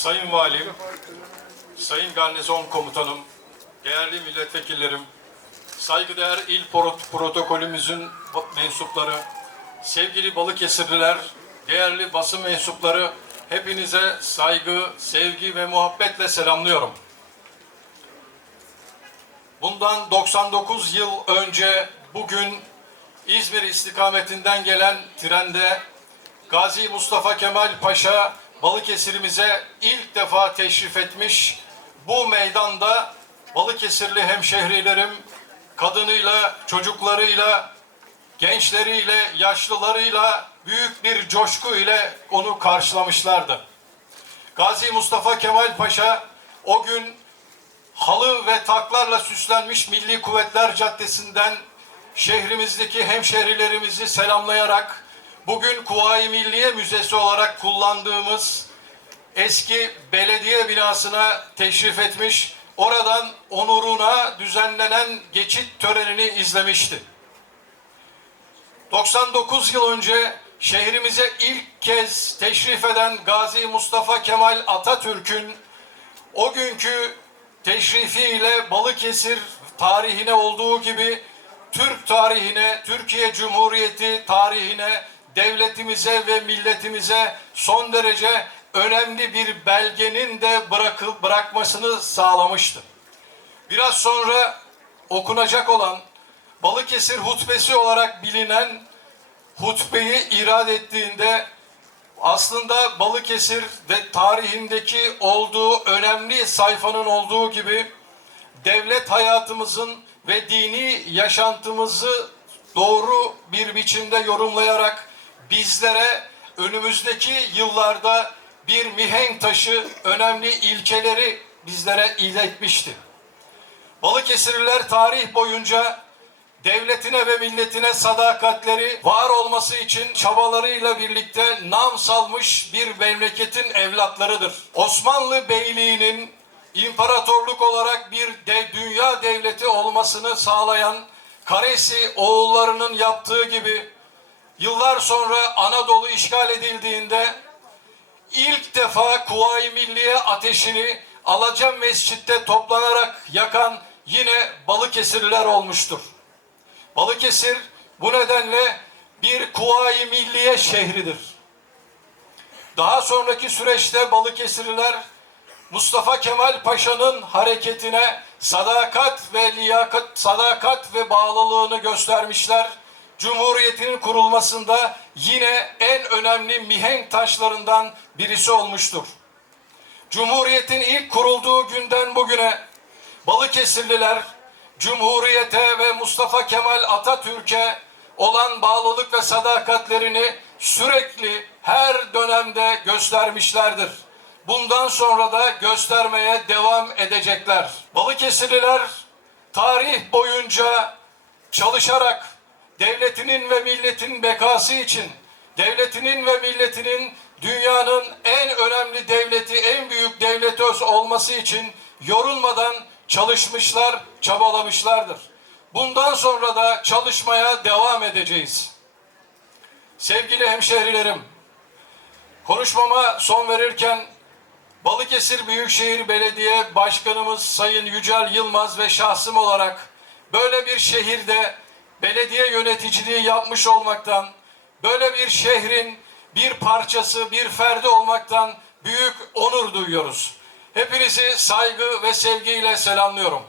Sayın Valim, Sayın Garnizon Komutanım, değerli milletvekillerim, saygıdeğer il Pro- protokolümüzün mensupları, sevgili Balıkesirliler, değerli basın mensupları, hepinize saygı, sevgi ve muhabbetle selamlıyorum. Bundan 99 yıl önce bugün İzmir istikametinden gelen trende Gazi Mustafa Kemal Paşa Balıkesir'imize ilk defa teşrif etmiş. Bu meydanda Balıkesirli hemşehrilerim kadınıyla, çocuklarıyla, gençleriyle, yaşlılarıyla büyük bir coşku ile onu karşılamışlardı. Gazi Mustafa Kemal Paşa o gün halı ve taklarla süslenmiş Milli Kuvvetler Caddesi'nden şehrimizdeki hemşehrilerimizi selamlayarak bugün Kuvayi Milliye Müzesi olarak kullandığımız eski belediye binasına teşrif etmiş, oradan onuruna düzenlenen geçit törenini izlemişti. 99 yıl önce şehrimize ilk kez teşrif eden Gazi Mustafa Kemal Atatürk'ün o günkü teşrifiyle Balıkesir tarihine olduğu gibi Türk tarihine, Türkiye Cumhuriyeti tarihine, devletimize ve milletimize son derece önemli bir belgenin de bırakıp bırakmasını sağlamıştı. Biraz sonra okunacak olan Balıkesir hutbesi olarak bilinen hutbeyi irad ettiğinde aslında Balıkesir ve tarihindeki olduğu önemli sayfanın olduğu gibi devlet hayatımızın ve dini yaşantımızı doğru bir biçimde yorumlayarak bizlere önümüzdeki yıllarda bir mihenk taşı önemli ilkeleri bizlere iletmişti. Balıkesirliler tarih boyunca devletine ve milletine sadakatleri var olması için çabalarıyla birlikte nam salmış bir memleketin evlatlarıdır. Osmanlı Beyliği'nin imparatorluk olarak bir de dünya devleti olmasını sağlayan Karesi oğullarının yaptığı gibi yıllar sonra Anadolu işgal edildiğinde ilk defa Kuvayi Milliye ateşini Alaca Mescid'de toplanarak yakan yine Balıkesirliler olmuştur. Balıkesir bu nedenle bir Kuvayi Milliye şehridir. Daha sonraki süreçte Balıkesirliler Mustafa Kemal Paşa'nın hareketine sadakat ve liyakat, sadakat ve bağlılığını göstermişler. Cumhuriyetinin kurulmasında yine en önemli mihenk taşlarından birisi olmuştur. Cumhuriyetin ilk kurulduğu günden bugüne Balıkesirliler Cumhuriyete ve Mustafa Kemal Atatürk'e olan bağlılık ve sadakatlerini sürekli her dönemde göstermişlerdir. Bundan sonra da göstermeye devam edecekler. Balıkesirliler tarih boyunca çalışarak devletinin ve milletin bekası için, devletinin ve milletinin dünyanın en önemli devleti, en büyük devleti olması için yorulmadan çalışmışlar, çabalamışlardır. Bundan sonra da çalışmaya devam edeceğiz. Sevgili hemşehrilerim, konuşmama son verirken Balıkesir Büyükşehir Belediye Başkanımız Sayın Yücel Yılmaz ve şahsım olarak böyle bir şehirde belediye yöneticiliği yapmış olmaktan, böyle bir şehrin bir parçası, bir ferdi olmaktan büyük onur duyuyoruz. Hepinizi saygı ve sevgiyle selamlıyorum.